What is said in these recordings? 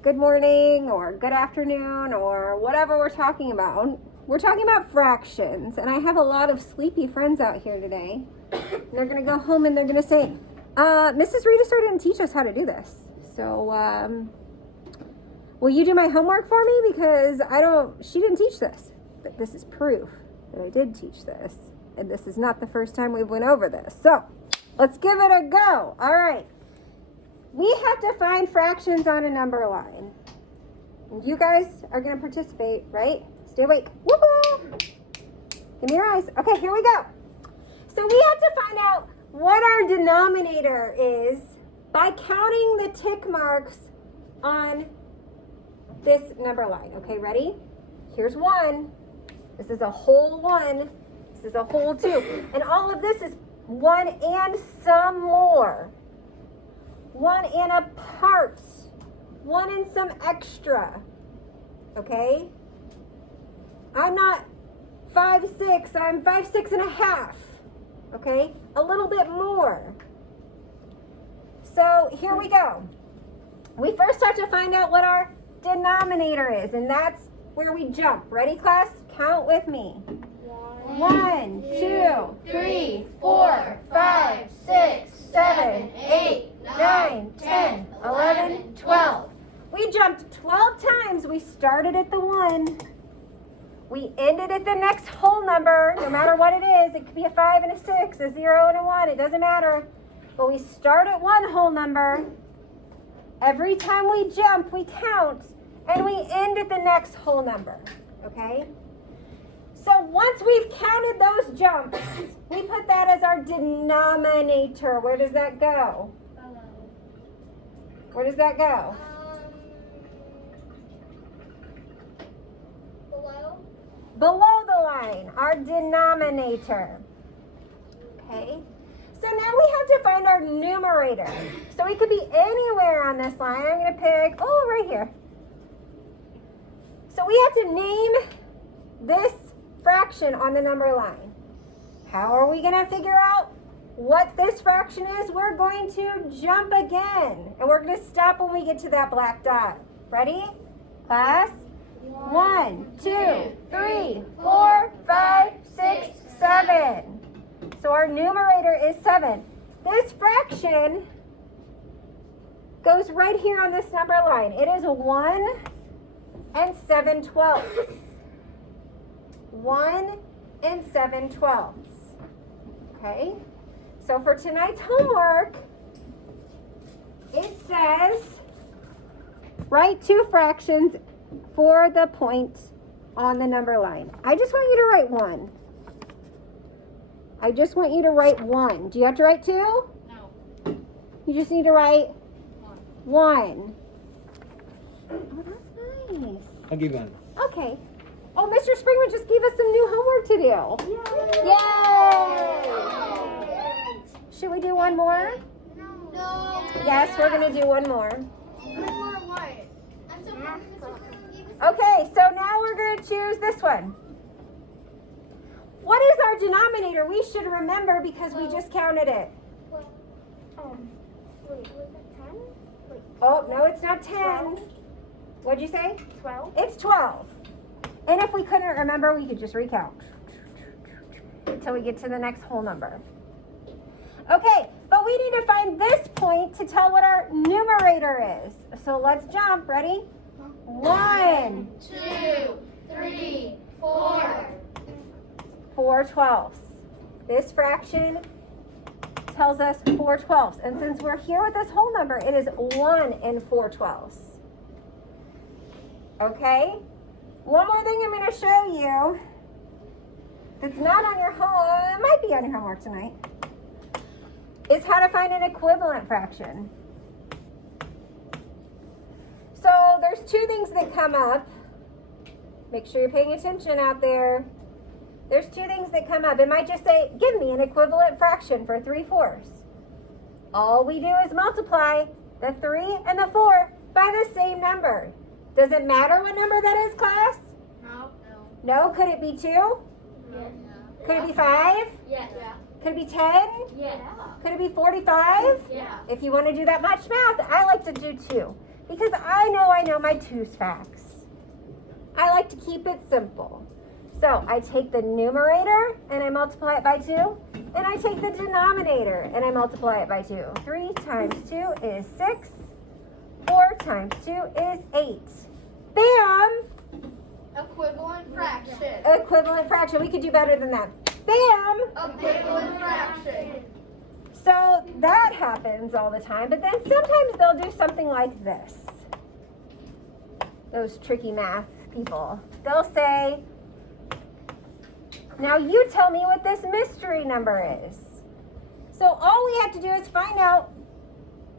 good morning or good afternoon or whatever we're talking about. We're talking about fractions, and I have a lot of sleepy friends out here today. And they're going to go home and they're going to say, Mrs. Reedestar didn't teach us how to do this. So, will you do my homework for me? Because she didn't teach this. But this is proof that I did teach this. And this is not the first time we've went over this. So, let's give it a go. All right. We have to find fractions on a number line. And you guys are going to participate, right? Stay awake. Woohoo! Give me your eyes. Okay, here we go. So we have to find out what our denominator is by counting the tick marks on this number line. Okay, ready? Here's 1. This is a whole 1. This is a whole 2. And all of this is 1 and some more. 1 and a part. 1 and some extra. Okay? I'm not 5'6", I'm 5'6 and a half. Okay? A little bit more. So here we go. We first have to find out what our denominator is, and that's where we jump. Ready, class? Count with me. 1, 2, 3, 4, 5, 6, 7, 8, 9, 10, 11, 12. We jumped 12 times. We started at the 1. We ended at the next whole number, no matter what it is. It could be a 5 and a 6, a 0 and a 1. It doesn't matter. But we start at one whole number. Every time we jump, we count. And we end at the next whole number. Okay? So once we've counted those jumps, we put that as our denominator. Where does that go? Where does that go? Below the line, our denominator. Okay? So now we have to find our numerator. So it could be anywhere on this line. I'm going to pick, right here. So we have to name this fraction on the number line. How are we going to figure out what this fraction is? We're going to jump again. And we're going to stop when we get to that black dot. Ready? Class? 1, 2, 3, 4, 5, 6, 7. So our numerator is 7. This fraction goes right here on this number line. It is 1 and 7/12. 1 and 7/12. Okay? So for tonight's homework, it says write 2 fractions for the point on the number line. I just want you to write 1. I just want you to write 1. Do you have to write 2? No. You just need to write 1. Oh, that's nice. I'll give you one. Okay. Oh, Mr. Springman just gave us some new homework to do. Yay! Should we do one more? No. Yes, we're going to do one more. One more what? Okay, so now we're going to choose this one. What is our denominator? We should remember because we just counted it. Wait, was it 10? Wait. Oh, no, it's not 10. 12. What'd you say? 12. It's 12. And if we couldn't remember, we could just recount until we get to the next whole number. Okay, but we need to find this point to tell what our numerator is. So let's jump. Ready? 1, 2, 3, 4. 4/12. This fraction tells us 4/12. And since we're here with this whole number, it is 1 and 4/12. Okay? One more thing I'm going to show you that's not on your homework, it might be on your homework tonight, is how to find an equivalent fraction. So there's 2 things that come up. Make sure you're paying attention out there. There's 2 things that come up. It might just say, give me an equivalent fraction for 3/4. All we do is multiply the 3 and the 4 by the same number. Does it matter what number that is, class? No. No? Could it be 2? Yeah. Could it be 5? Yes. Could it be 10? Yeah. Could it be 45? Yeah. If you want to do that much math, I like to do 2. because I know my twos facts. I like to keep it simple. So I take the numerator and I multiply it by 2. And I take the denominator and I multiply it by 2. 3 times 2 is 6. 4 times 2 is 8. Bam! Equivalent fraction. Equivalent fraction. We could do better than that. Bam! Equivalent fraction. So that happens all the time, but then sometimes they'll do something like this. Those tricky math people. They'll say, now you tell me what this mystery number is. So all we have to do is find out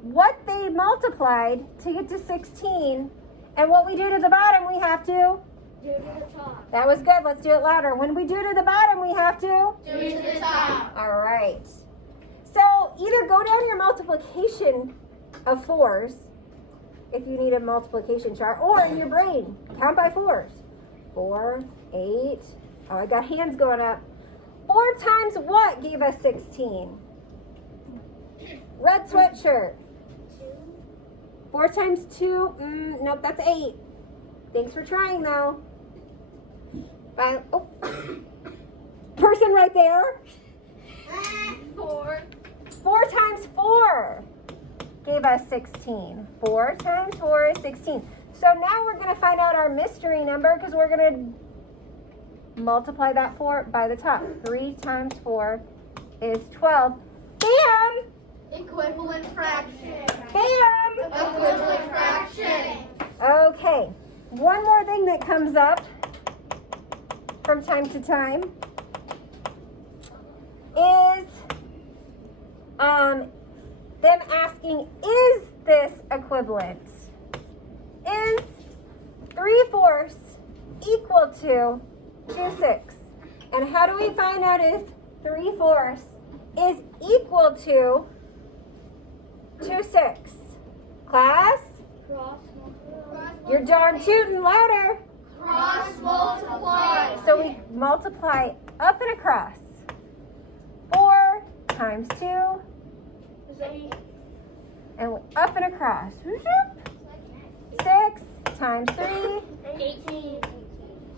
what they multiplied to get to 16, and what we do to the bottom, we have to Do to the top. That was good. Let's do it louder. When we do to the bottom, we have to Do to the top. All right. So either go down your multiplication of 4s, if you need a multiplication chart, or in your brain, count by 4s. 4, 8. Oh, I got hands going up. 4 times what gave us 16? Red sweatshirt. 4 times 2, nope, that's 8. Thanks for trying, though. Bye. Oh. Person right there. 4. 4 times 4 gave us 16. 4 times 4 is 16. So now we're going to find out our mystery number because we're going to multiply that 4 by the top. 3 times 4 is 12. Bam! Equivalent fraction. Bam! Equivalent fraction. Okay. One more thing that comes up from time to time is them asking, is this equivalent? Is 3/4 equal to 2/6? And how do we find out if 3/4 is equal to 2/6? Class, you're darn tootin' louder. Cross multiply. So we multiply up and across. 4 times 2, and up and across. 6 times 3. 18.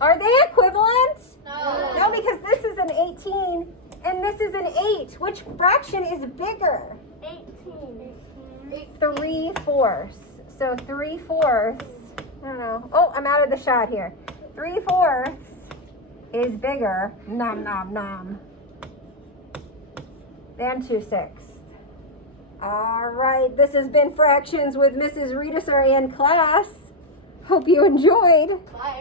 Are they equivalent? No. No, because this is an 18 and this is an 8. Which fraction is bigger? 18. 3/4. So 3/4. I don't know. Oh, I'm out of the shot here. 3/4 is bigger. Nom nom nom. Than 2/6. All right, this has been Fractions with Mrs. Rita Sarian class. Hope you enjoyed. Bye.